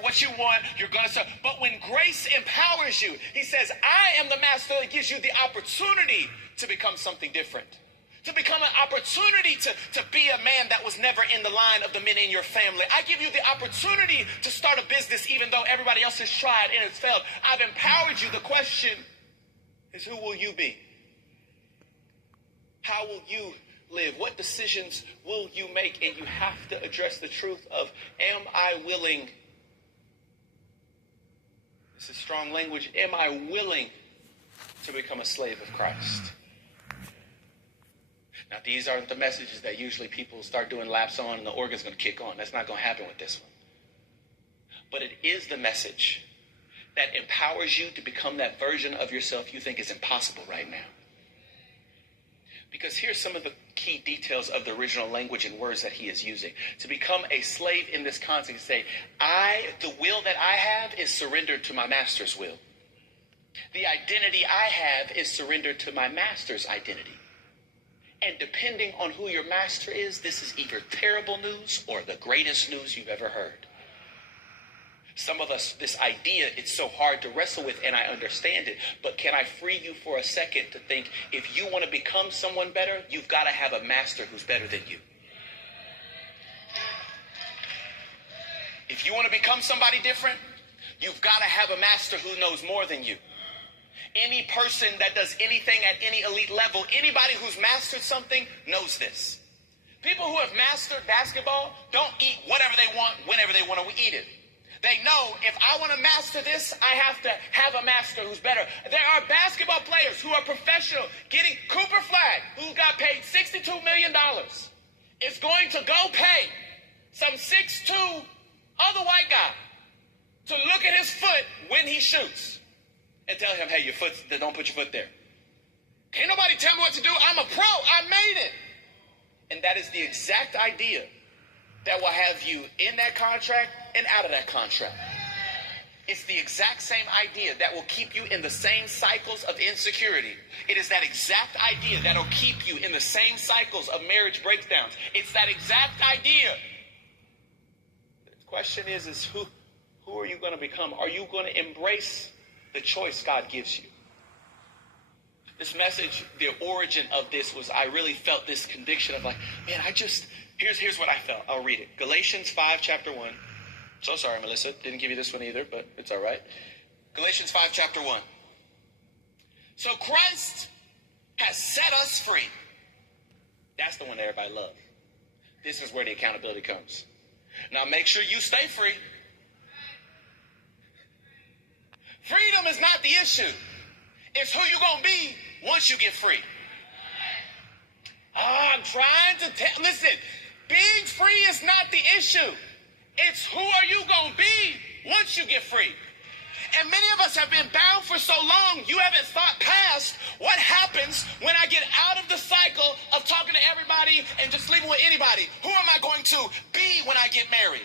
what you want, you're going to serve. But when grace empowers you, he says, I am the master that gives you the opportunity to become something different. To become an opportunity to be a man that was never in the line of the men in your family. I give you the opportunity to start a business even though everybody else has tried and it's failed. I've empowered you. The question is, who will you be? How will you live? What decisions will you make? And you have to address the truth of, am I willing? This is strong language. Am I willing to become a slave of Christ? Now, these aren't the messages that usually people start doing laps on and the organ's going to kick on. That's not going to happen with this one. But it is the message that empowers you to become that version of yourself you think is impossible right now. Because here's some of the key details of the original language and words that he is using. To become a slave in this context, say, the will that I have is surrendered to my master's will. The identity I have is surrendered to my master's identity. And depending on who your master is, this is either terrible news or the greatest news you've ever heard. Some of us, this idea, it's so hard to wrestle with, and I understand it. But can I free you for a second to think, if you want to become someone better, you've got to have a master who's better than you. If you want to become somebody different, you've got to have a master who knows more than you. Any person that does anything at any elite level, anybody who's mastered something knows this. People who have mastered basketball don't eat whatever they want, whenever they want to eat it. They know, if I want to master this, I have to have a master who's better. There are basketball players who are professional, getting Cooper Flag, who got paid $62 million, is going to go pay some 6'2" other white guy to look at his foot when he shoots. And tell him, hey, don't put your foot there. Can't nobody tell me what to do. I'm a pro. I made it. And that is the exact idea that will have you in that contract and out of that contract. It's the exact same idea that will keep you in the same cycles of insecurity. It is that exact idea that will keep you in the same cycles of marriage breakdowns. It's that exact idea. The question is who are you going to become? Are you going to embrace the choice God gives you? This message, the origin of this was, I really felt this conviction of like, man, here's what I felt. I'll read it. Galatians 5, chapter 1. So sorry, Melissa. Didn't give you this one either, but it's all right. Galatians 5, chapter 1. So Christ has set us free. That's the one that everybody loves. This is where the accountability comes. Now make sure you stay free. Freedom is not the issue. It's who you're going to be once you get free. I'm trying to listen, being free is not the issue. It's who are you going to be once you get free. And many of us have been bound for so long, you haven't thought past what happens when I get out of the cycle of talking to everybody and just sleeping with anybody. Who am I going to be when I get married?